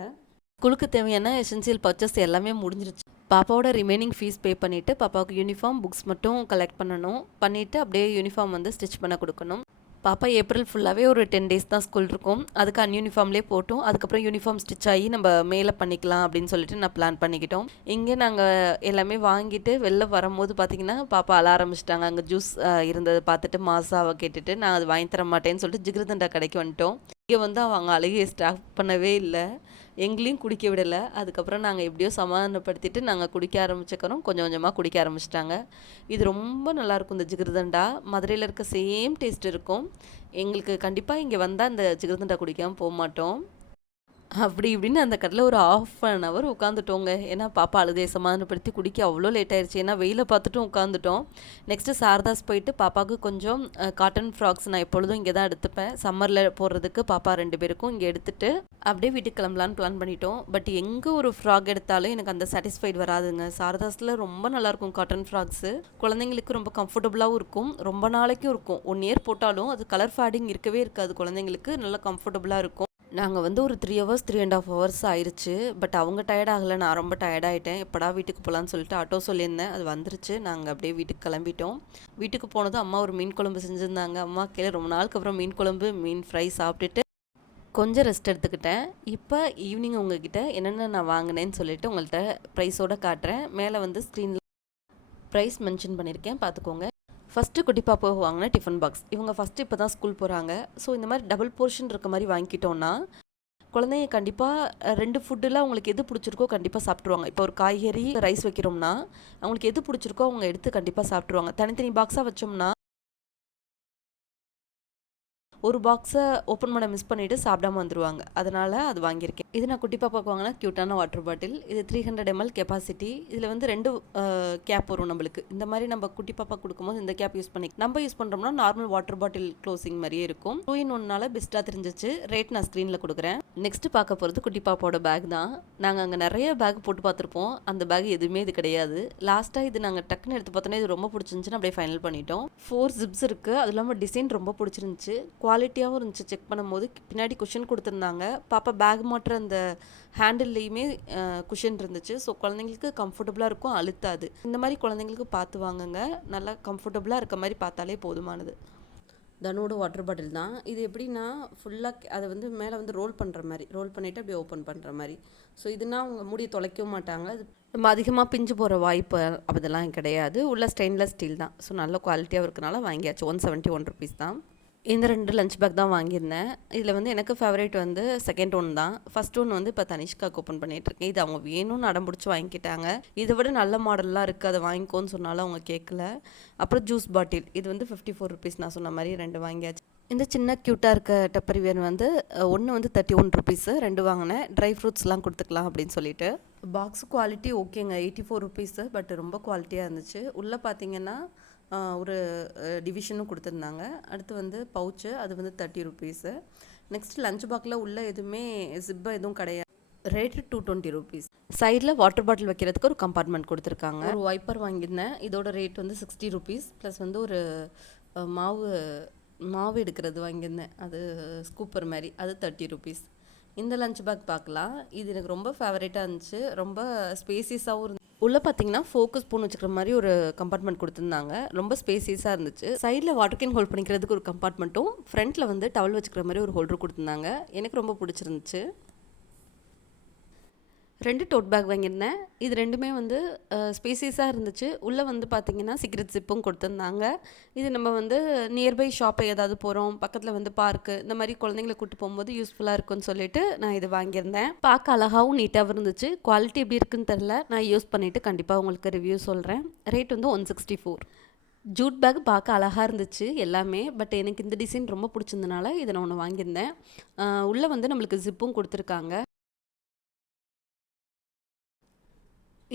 ஸ்கூலுக்கு தேவையான எசென்சியல் பர்ச்சேஸ் எல்லாமே முடிஞ்சிருச்சு. பாப்பாவோட ரிமைனிங் ஃபீஸ் பே பண்ணிவிட்டு பாப்பாவுக்கு யூனிஃபார்ம் புக்ஸ் மட்டும் கலெக்ட் பண்ணணும். பண்ணிவிட்டு அப்படியே யூனிஃபார்ம் வந்து ஸ்டிச் பண்ண கொடுக்கணும். பாப்பா ஏப்ரல் ஃபுல்லாகவே ஒரு டென் டேஸ் தான் ஸ்கூல் இருக்கும். அதுக்கு அன்யூனிஃபார்ம்லேயே போட்டோம். அதுக்கப்புறம் யூனிஃபார்ம் ஸ்டிச் ஆகி நம்ம மேலே பண்ணிக்கலாம் அப்படின்னு சொல்லிட்டு நான் பிளான் பண்ணிக்கிட்டோம். இங்கே நாங்கள் எல்லாமே வாங்கிட்டு வெளில வரும்போது பார்த்திங்கன்னா பாப்பா அழ ஆரம்பிச்சிட்டாங்க. அங்கே ஜூஸ் இருந்ததை பார்த்துட்டு மாசாவை கேட்டுட்டு நான் அது வாங்கி தர மாட்டேன்னு சொல்லிட்டு ஜிகிருதண்டா கடைக்கு வந்துட்டோம். இங்கே வந்து அவங்க அழுகையை ஸ்டாப் பண்ணவே இல்லை. எங்களையும் குடிக்க விடலை. அதுக்கப்புறம் நாங்கள் எப்படியோ சமாதானப்படுத்திட்டு நாங்கள் குடிக்க ஆரம்பிச்சக்கறோம் கொஞ்சம் கொஞ்சமாக குடிக்க ஆரம்பிச்சிட்டாங்க. இது ரொம்ப நல்லாயிருக்கும் இந்த ஜிகிருதண்டா. மதுரையில் இருக்க சேம் டேஸ்ட் இருக்கும். எங்களுக்கு கண்டிப்பாக இங்கே வந்தால் இந்த ஜிகிருதண்டா குடிக்காமல் போக மாட்டோம். அப்படி இப்படின்னு அந்த கடையில் ஒரு ஆஃப் அன் ஹவர் உட்காந்துட்டோங்க ஏன்னா பாப்பா அழுதே சமாதானப்படுத்தி குடிக்க அவ்வளோ லேட் ஆயிடுச்சு ஏன்னா வெயிலை பார்த்துட்டும் உட்காந்துட்டோம் நெக்ஸ்ட்டு சாரதாஸ் போயிட்டு பாப்பாவுக்கு கொஞ்சம் காட்டன் ஃப்ராக்ஸ் நான் எப்பொழுதும் இங்கே தான் எடுத்துப்பேன் சம்மரில் போடுறதுக்கு பாப்பா ரெண்டு பேருக்கும் இங்கே எடுத்துட்டு அப்படியே வீட்டுக்கு கிளம்பலான்னு பிளான் பண்ணிட்டோம். பட் எங்கே ஒரு ஃப்ராக் எடுத்தாலும் எனக்கு அந்த சாட்டிஸ்ஃபைட் வராதுங்க. சாரதாஸில் ரொம்ப நல்லாயிருக்கும் காட்டன் ஃப்ராக்ஸு குழந்தைங்களுக்கு ரொம்ப கம்ஃபர்டபுளாகவும் இருக்கும். ரொம்ப நாளைக்கும் இருக்கும். ஒன் இயர் போட்டாலும் அது கலர் ஃபேடிங் இருக்கவே இருக்காது குழந்தைங்களுக்கு. நல்லா கம்ஃபர்டபுளாக இருக்கும். நாங்கள் வந்து ஒரு three hours three and half hours ஆயிடுச்சு பட் அவங்க டயர்ட் ஆகலை. நான் ரொம்ப டயர்டாயிட்டேன் எப்படா வீட்டுக்கு போகலான்னு சொல்லிட்டு ஆட்டோ சொல்லியிருந்தேன். அது வந்துருச்சு. நாங்கள் அப்படியே வீட்டுக்கு கிளம்பிட்டோம். வீட்டுக்கு போனதும் அம்மா ஒரு மீன் குழம்பு செஞ்சுருந்தாங்க. அம்மா கீழே ரொம்ப நாளுக்கு அப்புறம் மீன் குழம்பு மீன் ஃப்ரை சாப்பிட்டுட்டு கொஞ்சம் ரெஸ்ட் எடுத்துக்கிட்டேன். இப்போ ஈவினிங் உங்ககிட்ட என்னென்ன நான் வாங்கினேன்னு சொல்லிட்டு உங்கள்கிட்ட ப்ரைஸோடு காட்டுறேன். மேலே வந்து ஸ்க்ரீனில் ப்ரைஸ் மென்ஷன் பண்ணியிருக்கேன். பார்த்துக்கோங்க. ஃபஸ்ட்டு குட்டி பாப்பா வாங்கின டிஃபன் பாக்ஸ் இவங்க ஃபஸ்ட்டு இப்போ தான் ஸ்கூல் போகிறாங்க ஸோ இந்த மாதிரி டபுள் போர்ஷன் இருக்க மாதிரி வாங்கிக்கிட்டோன்னா குழந்தைங்க கண்டிப்பாக ரெண்டு ஃபுட்டில் அவங்களுக்கு எது பிடிச்சிருக்கோ கண்டிப்பாக சாப்பிட்ருவாங்க இப்போ ஒரு காய்கறி ரைஸ் வைக்கிறோம்னா அவங்களுக்கு எது பிடிச்சிருக்கோ அவங்க எடுத்து கண்டிப்பாக சாப்பிட்ருவாங்க தனித்தனி பாக்ஸாக வச்சோம்னா ஒரு பாக்ஸை ஓப்பன் பண்ண மிஸ் பண்ணிவிட்டு சாப்பிடாம வந்துடுவாங்க அதனால் அது வாங்கியிருக்கேன். இது நான் குட்டி பாப்பாக்கு வாங்கினா க்யூட்டான வாட்டர் பாட்டில் இது த்ரீ ஹண்ட்ரட் எம்எல் கெப்பாசிட்டி இதில் வந்து ரெண்டு கேப் வரும் நம்மளுக்கு. இந்த மாதிரி நம்ம குட்டி பாப்பா கொடுக்கும்போது இந்த கேப் யூஸ் பண்ணி நம்ம யூஸ் பண்ணுறோம்னா நார்மல் வாட்டர் பாட்டில் க்ளோசிங் மாதிரியே இருக்கும். டூ இன் ஒன்னால பெஸ்ட்டாக தெரிஞ்சிச்சு. ரேட் நான் ஸ்க்ரீனில் கொடுக்குறேன். நெக்ஸ்ட் பார்க்க போகிறது குட்டி பாப்பாவோட பேக் தான். நாங்கள் அங்கே நிறைய பேக் போட்டு பார்த்துருப்போம். அந்த பேக் எதுவுமே இது கிடையாது. லாஸ்ட்டாக இது நாங்கள் டக்குன்னு எடுத்து பார்த்தோன்னா இது ரொம்ப பிடிச்சிருந்துச்சுன்னு அப்படியே ஃபைனல் பண்ணிட்டோம். ஃபோர் ஜிப்ஸ் இருக்குது அது இல்லாமல் டிசைன் ரொம்ப பிடிச்சிருந்துச்சு. குவாலிட்டியாகவும் இருந்துச்சு. செக் பண்ணும்போது பின்னாடி குஷன் கொடுத்துருந்தாங்க. பாப்பா பேக் மாட்டுற அந்த ஹேண்டில்லையுமே குஷன் இருந்துச்சு. ஸோ குழந்தைங்களுக்கு கம்ஃபர்டபுளாக இருக்கும் அழுத்தாது. இந்த மாதிரி குழந்தைங்களுக்கு பார்த்து வாங்குங்க. நல்லா கம்ஃபர்டபுளாக இருக்க மாதிரி பார்த்தாலே போதுமானது. தனோட வாட்டர் பாட்டில் தான். இது எப்படின்னா ஃபுல்லாக அதை வந்து மேலே வந்து ரோல் பண்ணுற மாதிரி ரோல் பண்ணிவிட்டு அப்படியே ஓப்பன் பண்ணுற மாதிரி. ஸோ இதுனா அவங்க மூடியை தொலைக்கவும் மாட்டாங்க. அது நம்ம அதிகமாக பிஞ்சு போகிற வாய்ப்பு அதெல்லாம் கிடையாது. உள்ள ஸ்டெயின்லெஸ் ஸ்டீல் தான். ஸோ நல்ல குவாலிட்டியாக இருக்கனால வாங்கியாச்சு. ஒன் செவன்ட்டி ஒன் ருபீஸ் தான். இந்த ரெண்டு லஞ்ச் பேக் தான் வாங்கியிருந்தேன். இதில் வந்து எனக்கு ஃபேவரேட் வந்து செகண்ட் ஒன் தான். ஃபஸ்ட் ஒன் வந்து இப்போ தனிஷ்காக்கு ஓப்பன் பண்ணிகிட்ருக்கேன் இது அவங்க வேணும்னு அடம் பிடிச்சி வாங்கிக்கிட்டாங்க. இதை விட நல்ல மாடல்லாம் இருக்குது அதை வாங்கிக்கோன்னு சொன்னாலும் அவங்க கேட்கல அப்புறம் ஜூஸ் பாட்டில் இது வந்து ஃபிஃப்டி ஃபோர் ருபீஸ் நான் சொன்ன மாதிரி ரெண்டு வாங்கியாச்சு. இந்த சின்ன க்யூட்டாக இருக்க டப்பரிவேர் வந்து ஒன்று வந்து தேர்ட்டி ஒன் ருபீஸு ரெண்டு வாங்கினேன். ட்ரை ஃப்ரூட்ஸ்லாம் கொடுத்துக்கலாம் அப்படின்னு சொல்லிட்டு. பாக்ஸ் குவாலிட்டி ஓகேங்க எயிட்டி ஃபோர் ருபீஸு பட் ரொம்ப குவாலிட்டியாக இருந்துச்சு. உள்ளே பார்த்தீங்கன்னா ஒரு டிவிஷனும் கொடுத்துருந்தாங்க. அடுத்து வந்து பவுச்சு அது வந்து தேர்ட்டி ருபீஸு நெக்ஸ்ட் லஞ்ச் பாக்ஸில் உள்ள எதுவுமே ஜிப்பை எதுவும் கிடையாது. ரேட்டு டூ டுவெண்ட்டி ருபீஸ் சைடில் வாட்டர் பாட்டில் வைக்கிறதுக்கு ஒரு கம்பார்ட்மெண்ட் கொடுத்துருக்காங்க. ஒரு வைப்பர் வாங்கியிருந்தேன். இதோட ரேட் வந்து சிக்ஸ்டி ருபீஸ் ப்ளஸ் வந்து ஒரு மாவு மாவு எடுக்கிறது வாங்கியிருந்தேன். அது ஸ்கூப்பர் மாதிரி. அது தேர்ட்டி ருபீஸ் இந்த லஞ்ச் பேக் பார்க்கலாம். இது எனக்கு ரொம்ப ஃபேவரேட்டாக இருந்துச்சு. ரொம்ப ஸ்பேசியஸாகவும் இருந்து உள்ளே பார்த்தீங்கன்னா ஃபோக்கஸ் ஸ்பூன் வச்சுக்கிற மாதிரி ஒரு கம்பார்ட்மெண்ட் கொடுத்துருந்தாங்க. ரொம்ப ஸ்பேசியஸாக இருந்துச்சு. சைடில் வாட்டர் கேன் ஹோல்ட் பண்ணிக்கிறதுக்கு ஒரு கம்பார்ட்மெண்ட்டும் ஃப்ரண்ட்டில் வந்து டவல் வச்சுக்கிற மாதிரி ஒரு ஹோல்டர் கொடுத்துருந்தாங்க. எனக்கு ரொம்ப பிடிச்சிருந்துச்சு. ரெண்டு டோட் பேக் வாங்கியிருந்தேன். இது ரெண்டுமே வந்து ஸ்பேசியஸாக இருந்துச்சு. உள்ளே வந்து பார்த்திங்கன்னா சீக்ரெட் ஜிப்பும் கொடுத்துருந்தாங்க. இது நம்ம வந்து நியர்பை ஷாப்பை ஏதாவது போகிறோம் பக்கத்தில் வந்து பார்க்கு இந்த மாதிரி குழந்தைங்களை கூட்டு போகும்போது யூஸ்ஃபுல்லாக இருக்கும்னு சொல்லிட்டு நான் இது வாங்கியிருந்தேன். பார்க்க அழகாகவும் நீட்டாகவும் இருந்துச்சு. குவாலிட்டி எப்படி இருக்குன்னு தெரில நான் யூஸ் பண்ணிவிட்டு கண்டிப்பாக உங்களுக்கு ரிவ்யூ சொல்கிறேன் ரேட் வந்து one sixty four jute bag பார்க்க அழகாக இருந்துச்சு எல்லாமே. பட் எனக்கு இந்த டிசைன் ரொம்ப பிடிச்சிருந்தனால இதை நான் ஒன்று வாங்கியிருந்தேன். உள்ளே வந்து நம்மளுக்கு ஜிப்பும் கொடுத்துருக்காங்க.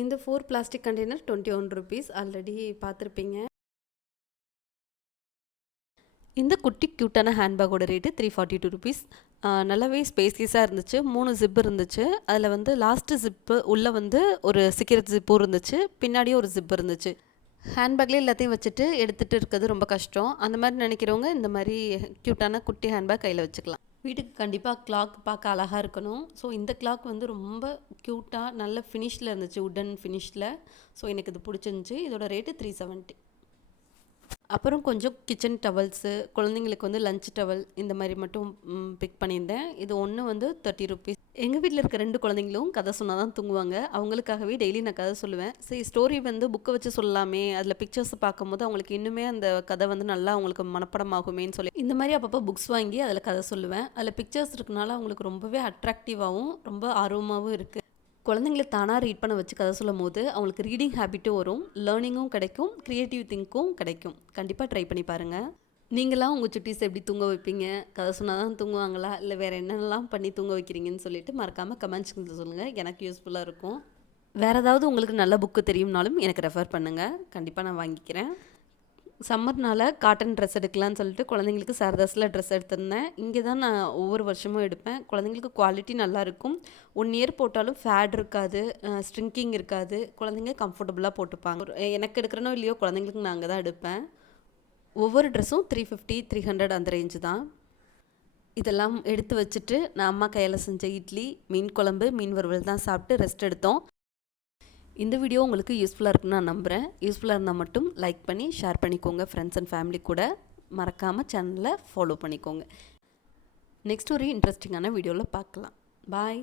இந்த four plastic container twenty one rupees already பார்த்துருப்பீங்க. இந்த குட்டி க்யூட்டான ஹேண்ட்பேக்கோட rate three forty two rupees நல்லாவே ஸ்பேசியஸாக இருந்துச்சு. மூணு ஜிப் இருந்துச்சு. அதில் வந்து லாஸ்ட்டு ஜிப்பு உள்ளே வந்து ஒரு சீக்கிரட் ஜிப்பும் இருந்துச்சு. பின்னாடியும் ஒரு ஜிப் இருந்துச்சு. ஹேண்ட்பேக்லேயே எல்லாத்தையும் வச்சுட்டு எடுத்துகிட்டு இருக்கிறது ரொம்ப கஷ்டம். அந்த மாதிரி நினைக்கிறவங்க இந்த மாதிரி க்யூட்டான குட்டி ஹேண்ட்பேக் கையில் வச்சுக்கலாம். வீட்டுக்கு கண்டிப்பாக கிளாக் பார்க்க அழகாக இருக்கணும். ஸோ இந்த கிளாக் வந்து ரொம்ப க்யூட்டாக நல்ல ஃபினிஷில் இருந்துச்சு உட்டன் ஃபினிஷில் ஸோ எனக்கு இது பிடிச்சிருந்துச்சி. இதோட ரேட்டு த்ரீ செவன்ட்டி அப்புறம் கொஞ்சம் கிச்சன் டவல்ஸு குழந்தைங்களுக்கு வந்து லஞ்ச் டவல் இந்த மாதிரி மட்டும் பிக் பண்ணியிருந்தேன். இது ஒன்று வந்து தேர்ட்டி ருபீஸ் எங்கள் வீட்டில் இருக்க ரெண்டு குழந்தைங்களும் கதை சொன்னால் தான் தூங்குவாங்க. அவங்களுக்காகவே டெய்லி நான் கதை சொல்லுவேன். சரி ஸ்டோரி வந்து புக்கை வச்சு சொல்லலாமே. அதில் பிக்சர்ஸ் பார்க்கும்போது அவங்களுக்கு இன்னுமே அந்த கதை வந்து நல்லா அவங்களுக்கு மனப்படமாகுமேன்னு சொல்லி இந்த மாதிரி அப்பப்போ புக்ஸ் வாங்கி அதில் கதை சொல்லுவேன். அதில் பிக்சர்ஸ் இருக்கனால அவங்களுக்கு ரொம்பவே அட்ராக்டிவாகவும் ரொம்ப ஆர்வமாகவும் இருக்குது குழந்தைங்கள தானாக ரீட் பண்ண வச்சு கதை சொல்லும் போது அவங்களுக்கு ரீடிங் ஹேபிட்டும் வரும் லேர்னிங்கும் கிடைக்கும் க்ரியேட்டிவ் திங்க்கும் கிடைக்கும். கண்டிப்பாக ட்ரை பண்ணி பாருங்கள் நீங்களாம் உங்கள் சுட்டீஸ் எப்படி தூங்க வைப்பீங்க? கதை சொன்னால் தான் தூங்குவாங்களா? இல்லை வேறு என்னென்னலாம் பண்ணி தூங்க வைக்கிறீங்கன்னு சொல்லிட்டு மறக்காமல் கமெண்ட்ஸ் சொல்லுங்கள் எனக்கு யூஸ்ஃபுல்லாக இருக்கும். வேறு ஏதாவது உங்களுக்கு நல்ல புக்கு தெரியும்னாலும் எனக்கு ரெஃபர் பண்ணுங்கள் கண்டிப்பாக நான் வாங்கிக்கிறேன். சம்மர்னால் காட்டன் ட்ரெஸ் எடுக்கலான்னு சொல்லிட்டு குழந்தைங்களுக்கு சரதாஸில் ட்ரெஸ் எடுத்திருந்தேன். இங்கே தான் நான் ஒவ்வொரு வருஷமும் எடுப்பேன். குழந்தைங்களுக்கு குவாலிட்டி நல்லாயிருக்கும். ஒன் இயர் போட்டாலும் ஃபேட் இருக்காது ஸ்ட்ரிங்கிங் இருக்காது. குழந்தைங்க கம்ஃபர்டபுளாக போட்டுப்பாங்க. எனக்கு எடுக்கிறனோ இல்லையோ குழந்தைங்களுக்கு நான் அங்கே தான் எடுப்பேன். ஒவ்வொரு ட்ரெஸ்ஸும் த்ரீ ஃபிஃப்டி த்ரீ ஹண்ட்ரட் அந்த ரேஞ்சு தான். இதெல்லாம் எடுத்து வச்சுட்டு நான் அம்மா கையில் செஞ்ச இட்லி மீன் குழம்பு மீன் வறுவல் தான் சாப்பிட்டு ரெஸ்ட் எடுத்தோம். இந்த வீடியோ உங்களுக்கு யூஸ்ஃபுல்லாக இருக்குன்னு நான் நம்புகிறேன் யூஸ்ஃபுல்லாக இருந்தால் மட்டும் லைக் பண்ணி ஷேர் பண்ணிக்கோங்க. ஃப்ரெண்ட்ஸ் அண்ட் ஃபேமிலி கூட மறக்காமல் சேனலை ஃபாலோ பண்ணிக்கோங்க. நெக்ஸ்ட் ஒரு இன்ட்ரெஸ்டிங்கான வீடியோவில் பார்க்கலாம். பாய்